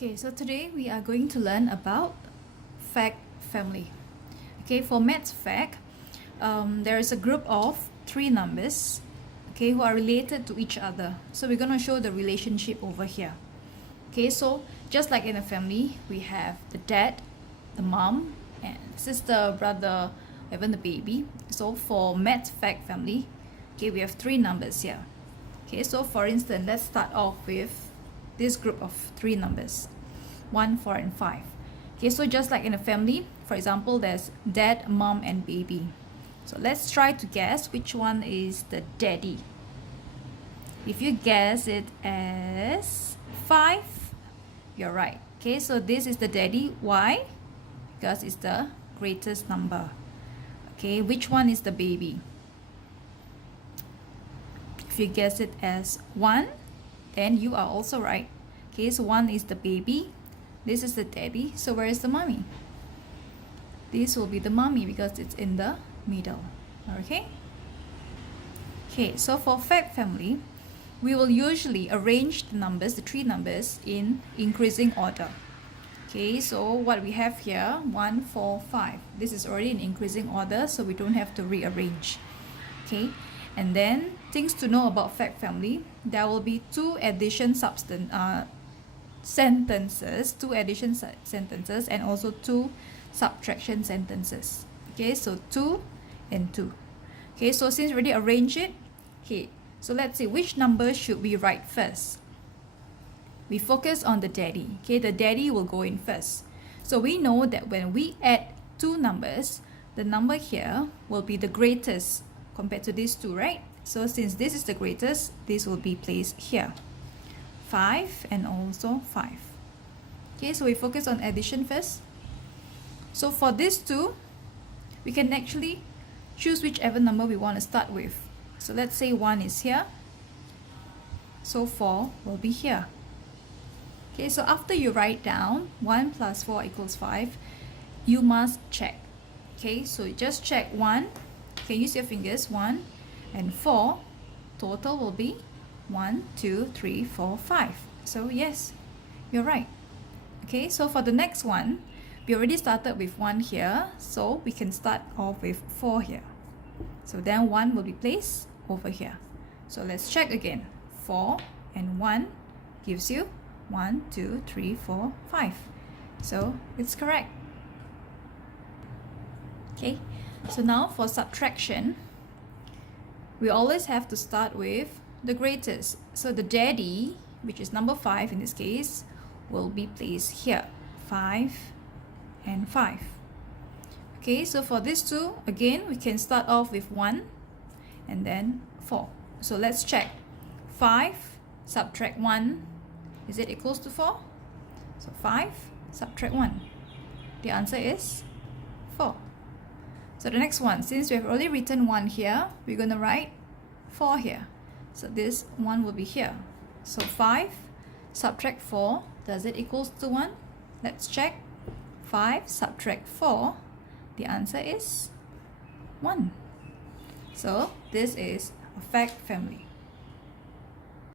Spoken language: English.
Okay, so today we are going to learn about fact family. Okay, for maths fact, there is a group of three numbers, okay, who are related to each other. So we're going to show the relationship over here. Okay, so just like in a family, we have the dad, the mom, and sister, brother, even the baby. So for maths fact family, okay, we have three numbers here. Okay, so for instance, let's start off with this group of three numbers, 1, 4, and 5. Okay, so just like in a family, for example, there's dad, mom, and baby. So let's try to guess which one is the daddy. If you guess it as 5, you're right. Okay, so this is the daddy. Why? Because it's the greatest number. Okay, which one is the baby? If you guess it as 1, then you are also right. Okay, so 1 is the baby. This is the daddy. So where is the mommy? This will be the mommy because it's in the middle. Okay? Okay, so for fact family, we will usually arrange the numbers, the three numbers, in increasing order. Okay, so what we have here, 1, 4, 5. This is already in increasing order, so we don't have to rearrange. Okay, and then things to know about fact family, there will be two addition sentences, and also two subtraction sentences. Okay, so 2 and 2. Okay, so since we already arranged it, okay, so let's see which number should we write first. We focus on the daddy. Okay, the daddy will go in first. So we know that when we add two numbers, the number here will be the greatest compared to these two, right? So since this is the greatest, this will be placed here. 5 and also 5. Okay, so we focus on addition first. So for these two, we can actually choose whichever number we want to start with. So let's say 1 is here. So 4 will be here. Okay, so after you write down 1 plus 4 equals 5, you must check. Okay, so just check 1. You can use your fingers, 1 and 4. Total will be 1, 2, 3, 4, 5. So yes, you're right. Okay, so for the next one, we already started with 1 here, so we can start off with 4 here. So then 1 will be placed over here. So let's check again. 4 and 1 gives you 1, 2, 3, 4, 5. So it's correct. Okay, so now for subtraction, we always have to start with the greatest. So the daddy, which is number 5 in this case, will be placed here. 5 and 5. Okay, so for these two, again, we can start off with 1 and then 4. So let's check. 5 subtract 1, is it equals to 4? So 5 subtract 1. The answer is 4. So the next one, since we have already written 1 here, we're going to write 4 here. So this 1 will be here. So 5 subtract 4, does it equals to 1? Let's check. 5 subtract 4, the answer is 1. So this is a fact family.